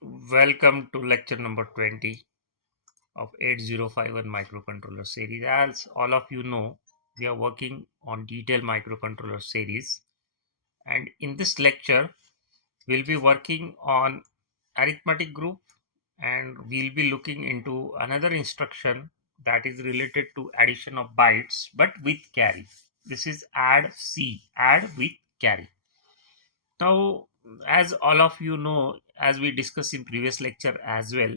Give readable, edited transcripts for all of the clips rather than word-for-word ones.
Welcome to lecture number 20 of 8051 microcontroller series. As all of you know, we are working on detailed microcontroller series, and in this lecture we'll be working on arithmetic group, and we'll be looking into another instruction that is related to addition of bytes but with carry. This is ADDC, add with carry. Now, as all of you know, as we discussed in previous lecture as well,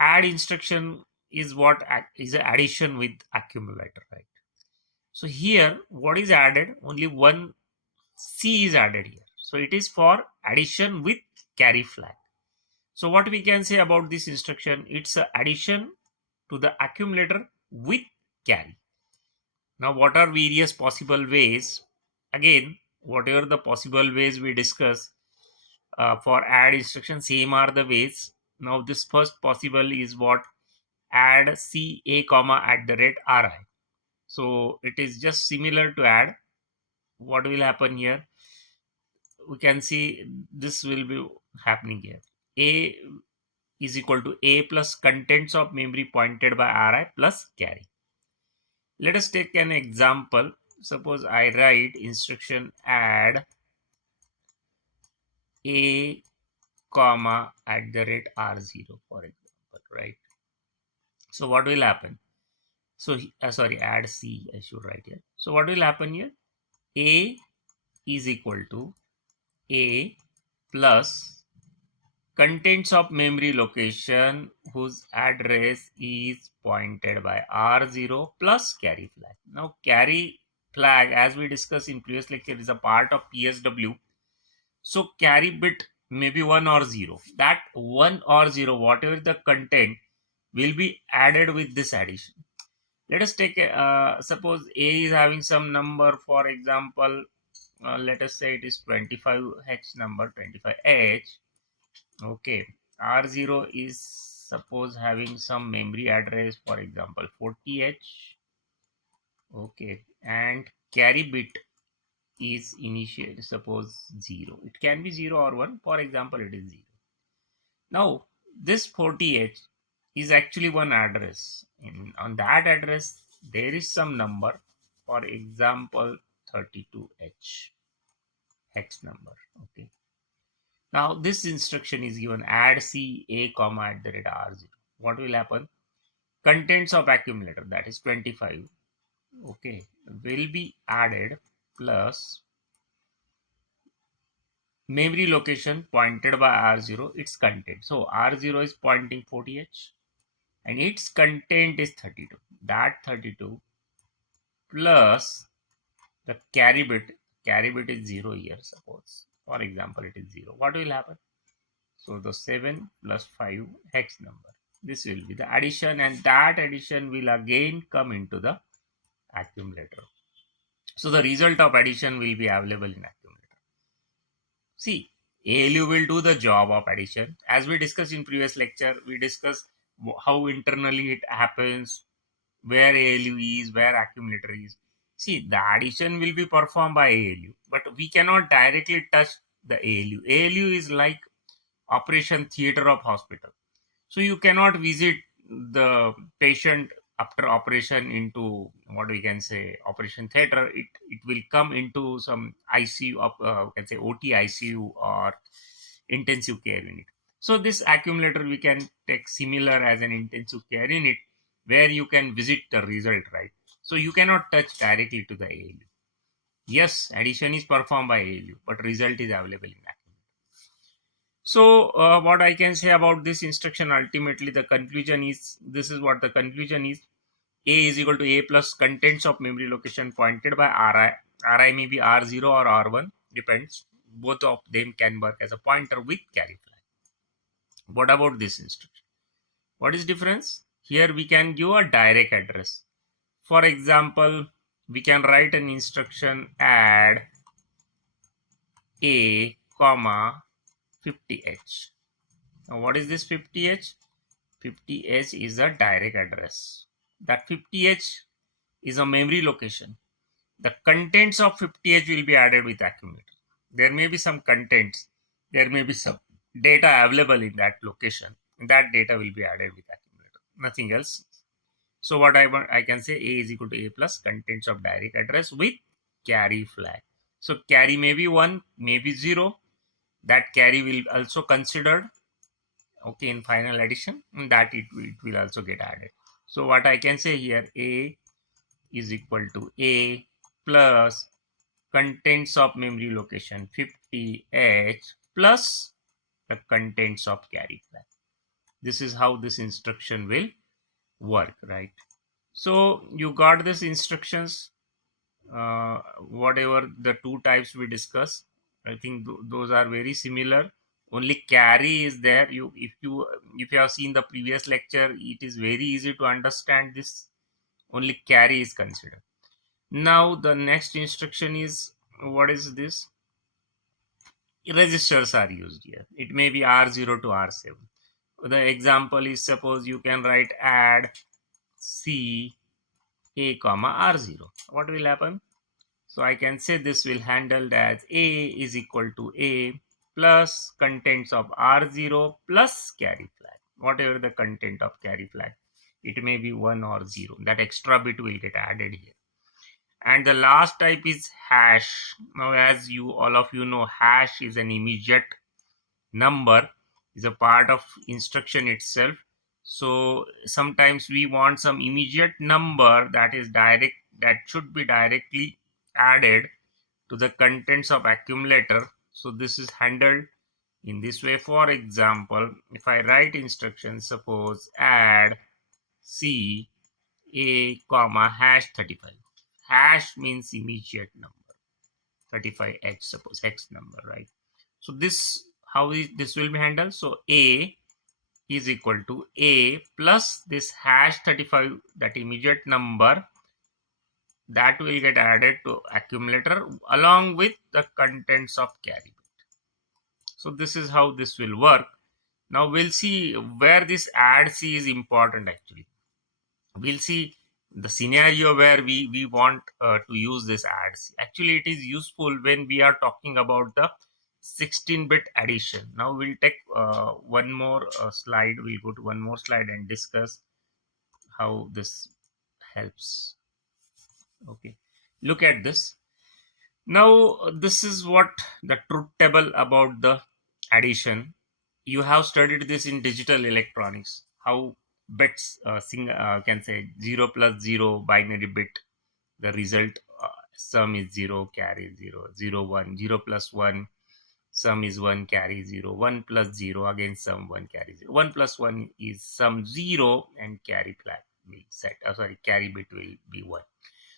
add instruction is what is an addition with accumulator, right? So here what is added, only one C is added here, so it is for addition with carry flag. So what we can say about this instruction, it's a addition to the accumulator with carry. Now what are various possible ways? Again, whatever the possible ways we discuss for add instruction, same are the ways. Now this first possible is what, add ca comma at the rate ri. So it is just similar to add. What will happen here, we can see this will be happening here. A is equal to a plus contents of memory pointed by ri plus carry. Let us take an example. Suppose I write instruction add a comma at the rate r0, for example, right? So what will happen? So sorry, add c I should write here. So what will happen here? A is equal to a plus contents of memory location whose address is pointed by r0 plus carry flag. Now carry flag, as we discussed in previous lecture, is a part of PSW. So carry bit may be 1 or 0. That 1 or 0, whatever the content, will be added with this addition. Let us take suppose a is having some number, for example, let us say it is 25h number, 25h. Okay, r0 is suppose having some memory address, for example 40h. Okay, and carry bit is initial, suppose 0. It can be 0 or 1, for example it is 0. Now this 40h is actually one address. On that address there is some number, for example 32h hex number. Okay, now this instruction is given, add c a comma at the rate r0. What will happen? Contents of accumulator, that is 25, okay, will be added plus memory location pointed by r0, its content. So r0 is pointing 40h and its content is 32. That 32 plus the carry bit is 0 here, suppose for example it is 0. What will happen? So the 7 plus 5 hex number, this will be the addition, and that addition will again come into the accumulator. So the result of addition will be available in accumulator. See, ALU will do the job of addition. As we discussed in previous lecture, we discussed how internally it happens, where ALU is, where accumulator is. See, the addition will be performed by ALU, but we cannot directly touch the ALU. ALU is like operation theater of hospital. So you cannot visit the patient after operation into what we can say operation theater. It will come into some ICU of we can say OT ICU or intensive care unit. So this accumulator we can take similar as an intensive care unit where you can visit the result, right? So you cannot touch directly to the ALU. Yes, addition is performed by ALU, but result is available in accumulator. So what I can say about this instruction, ultimately the conclusion is, this is what the conclusion is. A is equal to a plus contents of memory location pointed by ri. Ri may be r0 or r1, depends. Both of them can work as a pointer with carry flag. What about this instruction? What is difference? Here we can give a direct address. For example, we can write an instruction add a comma 50h. Now what is this 50h? 50h is a direct address. That 50h is a memory location. The contents of 50h will be added with accumulator. There may be some contents, there may be some data available in that location. That data will be added with accumulator, nothing else. So what I can say, a is equal to a plus contents of direct address with carry flag. So carry may be 1, maybe 0. That carry will also considered, okay, in final addition, and that it will also get added. So what I can say here, a is equal to a plus contents of memory location 50h plus the contents of carry flag. This is how this instruction will work, right? So you got this instructions, whatever the two types we discussed. I think those are very similar. Only carry is there. If you have seen the previous lecture, it is very easy to understand this. Only carry is considered. Now the next instruction is, what is this? Registers are used here. It may be R0 to R7. The example is, suppose you can write add C a comma R0. What will happen? So I can say this will handled as a is equal to a plus contents of R0 plus carry flag. Whatever the content of carry flag, it may be 1 or 0. That extra bit will get added here. And the last type is hash. Now, as you all of you know, hash is an immediate number, is a part of instruction itself. So sometimes we want some immediate number that is direct, that should be directly added to the contents of accumulator. So this is handled in this way. For example, if I write instruction, suppose add C a comma hash 35. Hash means immediate number, 35h, suppose x number, right? So this, how is this will be handled? So a is equal to a plus this hash 35, that immediate number, that will get added to accumulator along with the contents of carry bit. So this is how this will work. Now we'll see where this add C is important. Actually, we'll see the scenario where we want to use this add C. Actually, it is useful when we are talking about the 16-bit addition. Now we'll take one more slide. We'll go to one more slide and discuss how this helps. Okay, look at this. Now this is what the truth table about the addition. You have studied this in digital electronics, how bits can say 0 plus 0 binary bit, the result sum is 0, carry 0, 0 1, 0 plus 1, sum is 1, carry 0, 1 plus 0, again sum 1, carry 0, 1 plus 1 is sum 0, and carry flag will set, carry bit will be 1.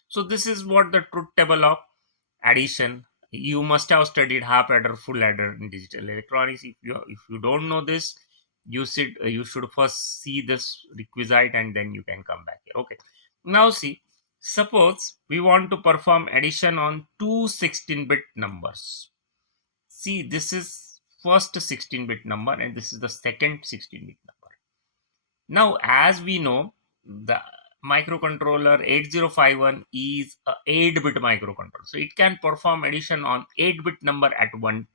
So this is what the truth table of addition. You must have studied half adder, full adder in digital electronics. If you don't know this, you should first see this requisite and then you can come back here. Okay, now see, suppose we want to perform addition on two 16-bit numbers. See, this is first 16-bit number and this is the second 16-bit number. Now, as we know, the microcontroller 8051 is a 8-bit microcontroller, so it can perform addition on 8-bit number at one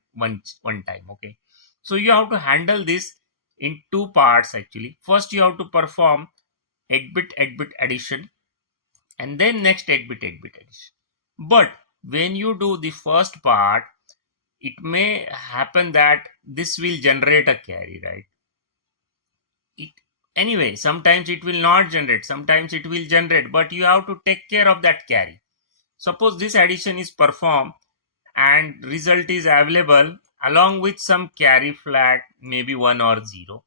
time. Okay, so you have to handle this in two parts. Actually, first you have to perform 8-bit addition, and then next 8-bit addition. But when you do the first part, it may happen that this will generate a carry, right? Anyway, sometimes it will not generate, sometimes it will generate, but you have to take care of that carry. Suppose this addition is performed and result is available along with some carry flag, maybe 1 or 0,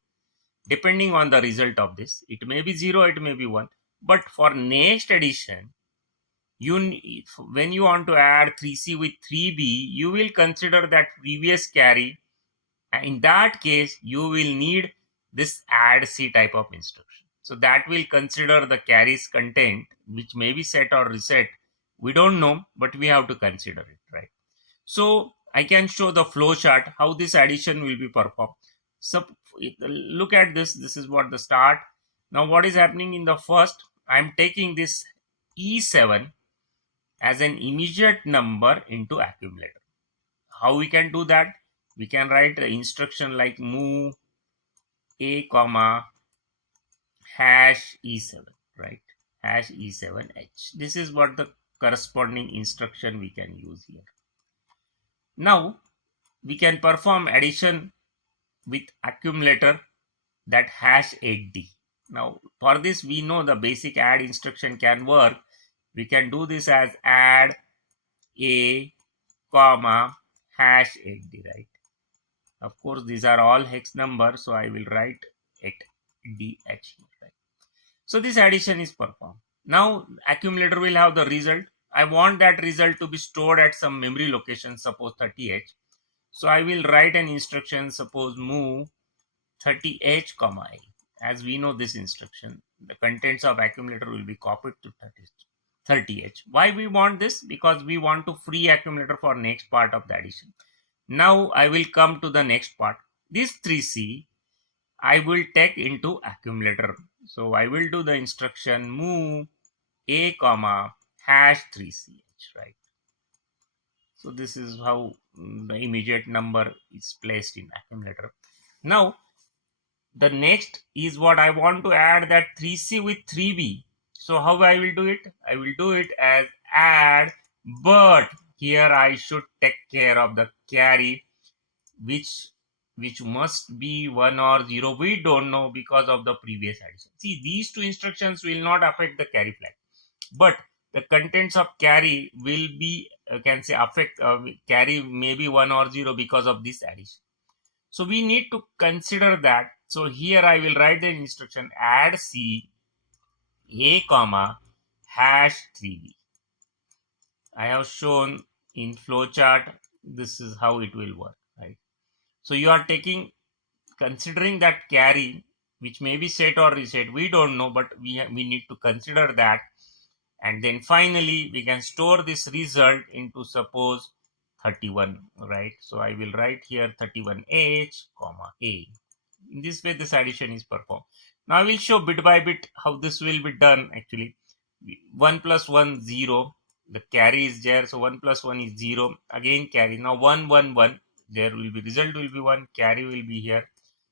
depending on the result of this. It may be 0, it may be 1. But for next addition, when you want to add 3C with 3B, you will consider that previous carry. In that case, you will need this add C type of instruction. So that will consider the carry's content, which may be set or reset. We don't know, but we have to consider it, right? So I can show the flow chart how this addition will be performed. So look at this. This is what the start. Now what is happening in the first? I'm taking this E7 as an immediate number into accumulator. How we can do that? we can write the instruction like move a comma hash e7, right? Hash e7h. This is what the corresponding instruction we can use here. Now we can perform addition with accumulator that hash 8d. Now for this we know the basic add instruction can work. We can do this as add a comma hash 8d, right? Of course these are all hex numbers, so I will write 8dh here, right? So this addition is performed. Now accumulator will have the result. I want that result to be stored at some memory location, suppose 30h. So I will write an instruction, suppose move 30h comma a. As we know this instruction, the contents of accumulator will be copied to 30h. Why we want this? Because we want to free accumulator for next part of the addition. Now I will come to the next part. This 3c I will take into accumulator. So I will do the instruction move a comma hash 3ch, right? So this is how the immediate number is placed in accumulator. Now the next is what I want to add that 3c with 3b. So how I will do it? I will do it as add, but here I should take care of the carry, which must be 1 or 0. We don't know because of the previous addition. See, these two instructions will not affect the carry flag, but the contents of carry will be can say affect carry maybe 1 or 0 because of this addition. So we need to consider that. So here I will write the instruction add c a comma hash 3b. I have shown in flowchart. This is how it will work, right? So you are considering that carry, which may be set or reset. We don't know, but we need to consider that. And then finally, we can store this result into suppose 31, right? So I will write here 31h comma a. In this way, this addition is performed. Now I will show bit by bit how this will be done actually. 1 plus 1, 0. The carry is there. So 1 plus 1 is 0. Again carry. Now 1, 1, 1. There will be result will be 1. Carry will be here.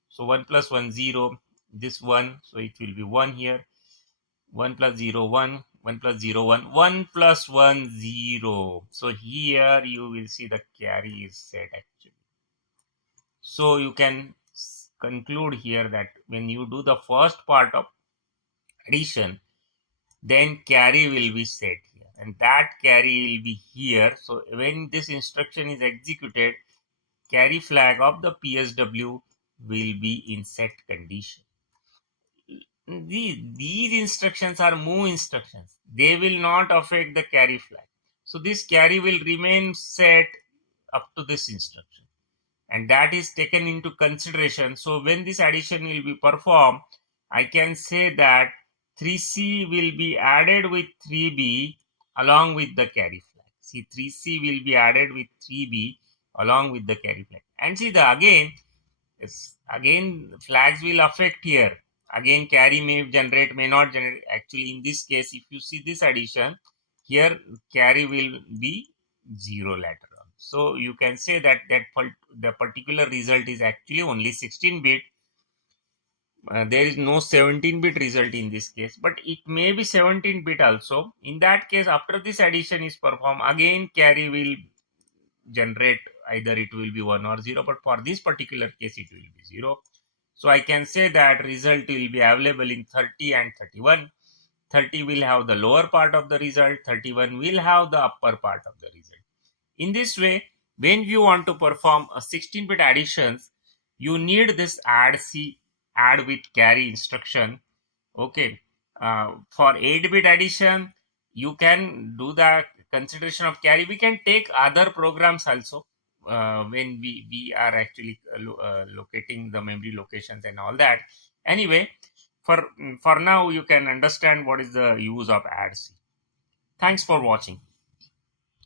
So 1 plus 1, 0. This 1. So it will be 1 here. 1 plus 0, 1. 1 plus 0, 1. 1 plus 1, 0. So here you will see the carry is set actually. So you can conclude here that when you do the first part of addition, then carry will be set here, and that carry will be here. So when this instruction is executed, carry flag of the PSW will be in set condition. These instructions are move instructions. They will not affect the carry flag. So this carry will remain set up to this instruction, and that is taken into consideration. So when this addition will be performed, I can say that 3c will be added with 3b along with the carry flag. See, 3c will be added with 3b along with the carry flag. And see, again flags will affect here. Again carry may generate, may not generate. Actually in this case, if you see this addition here, carry will be 0 later on. So you can say that the particular result is actually only 16-bit. There is no 17-bit result in this case, but it may be 17-bit also. In that case, after this addition is performed, again carry will generate, either it will be 1 or 0, but for this particular case it will be 0. So I can say that result will be available in 30 and 31. 30 will have the lower part of the result, 31 will have the upper part of the result. In this way, when you want to perform a 16-bit additions, you need this add with carry instruction. Okay, for 8-bit addition, you can do the consideration of carry. We can take other programs also when we are actually locating the memory locations and all that. Anyway, for now, you can understand what is the use of ADDC. Thanks for watching.